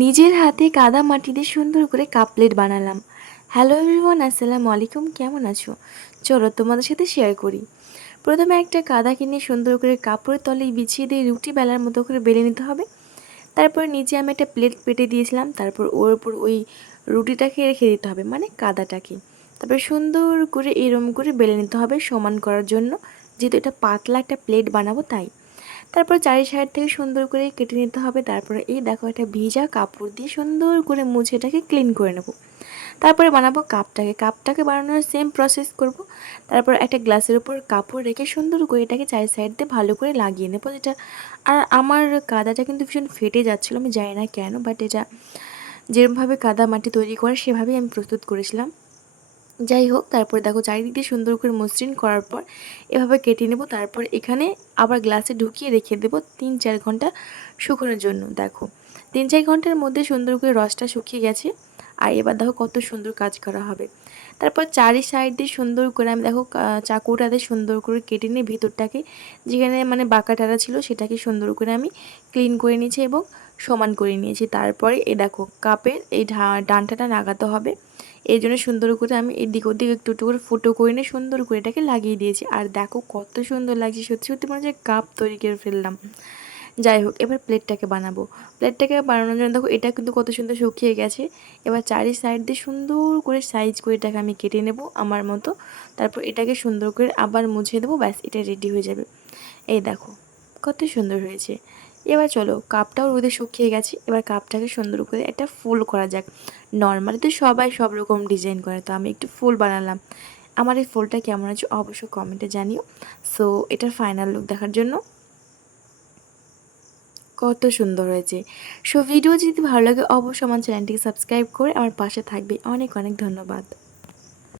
নিজের হাতে কাদা মাটি দিয়ে সুন্দর করে কাপ প্লেট বানালাম। হ্যালো এভরিওয়ান, আসসালামু আলাইকুম। কেমন আছো? চলো তোমাদের সাথে শেয়ার করি। প্রথমে একটা কাদা কিনে সুন্দর করে কাপড়ের তলে বিছিয়ে দিয়ে রুটি বেলার মতো করে বেলে নিতে হবে। তারপর নিচে আমি একটা প্লেট পেতে দিয়েছিলাম, তারপর ওর উপর ওই রুটিটাকে রেখে দিতে হবে, মানে কাদাটাকে। তারপর সুন্দর করে এরম করে বেলে নিতে হবে সমান করার জন্য, যেহেতু এটা পাতলা একটা প্লেট বানাবো তাই। তারপর চারি সাইড থেকে সুন্দর করে কেটে নিতে হবে। তারপরে এই দেখো একটা ভিজা কাপড় দিয়ে সুন্দর করে মুছে এটাকে ক্লিন করে নেব। তারপরে বানাবো কাপটাকে বানানোর সেম প্রসেস করব। তারপর একটা গ্লাসের উপর কাপড় রেখে সুন্দর করে এটাকে চারি সাইড দিয়ে ভালো করে লাগিয়ে নেবো যেটা। আর আমার কাদাটা কিন্তু ভীষণ ফেটে যাচ্ছিলো, আমি জানি না কেন, বাট এটা যেরকমভাবে কাদা মাটি তৈরি করে সেভাবেই আমি প্রস্তুত করেছিলাম। যাই হোক, তারপর দেখো চারিদিক দিয়ে সুন্দর করে মসৃণ করার পর এভাবে কেটে নেব। তারপর এখানে আবার গ্লাসে ঢুকিয়ে রেখে দেবো 3-4 ঘন্টা শুকোনোর জন্য। দেখো 3-4 ঘন্টার মধ্যে সুন্দর করে রসটা শুকিয়ে গেছে। আর এবার দেখো কত সুন্দর কাজ করা হবে। তারপর চারি সাইড দিয়ে সুন্দর করে আমি দেখো চাকুটাতে সুন্দর করে কেটে নিয়ে ভিতরটাকে, যেখানে মানে বাঁকা টারা ছিল সেটাকে সুন্দর করে আমি ক্লিন করে নিয়েছি এবং সমান করে নিয়েছি। তারপরে এই দেখো কাপের এই ডান্টাটা লাগাতে হবে। এই জন্য সুন্দর করে আমি এদিক ওদিক একটু একটু করে ফুটো করে নিয়ে সুন্দর করে এটাকে লাগিয়ে দিয়েছি। আর দেখো কত সুন্দর লাগছে, সত্যি সত্যি মনে হচ্ছে কাপ তৈরি করে ফেললাম। যাই হোক, এবার প্লেটটাকে বানাবো। প্লেটটাকে বানানোর জন্য দেখো এটা কিন্তু কত সুন্দর শুকিয়ে গেছে। এবার চারি সাইড দিয়ে সুন্দর করে সাইজ করে এটাকে আমি কেটে নেব আমার মতো। তারপর এটাকে সুন্দর করে আবার মুছে দেবো, ব্যাস এটা রেডি হয়ে যাবে। এই দেখো কত সুন্দর হয়েছে। এবার চলো, কাপটাও রোদে শুকিয়ে গেছে, এবার কাপটাকে সুন্দর করে একটা ফুল করা যাক। নর্মালি তো সবাই সব রকম ডিজাইন করে, তো আমি একটু ফুল বানালাম। আমার এই ফুলটা কেমন আছে অবশ্যই কমেন্টে জানিও। সো এটার ফাইনাল লুক দেখার জন্য কত সুন্দর হয়েছে। সো ভিডিও যদি ভালো লাগে অবশ্যই আমার চ্যানেলটিকে সাবস্ক্রাইব করে আমার পাশে থাকবে। অনেক অনেক ধন্যবাদ।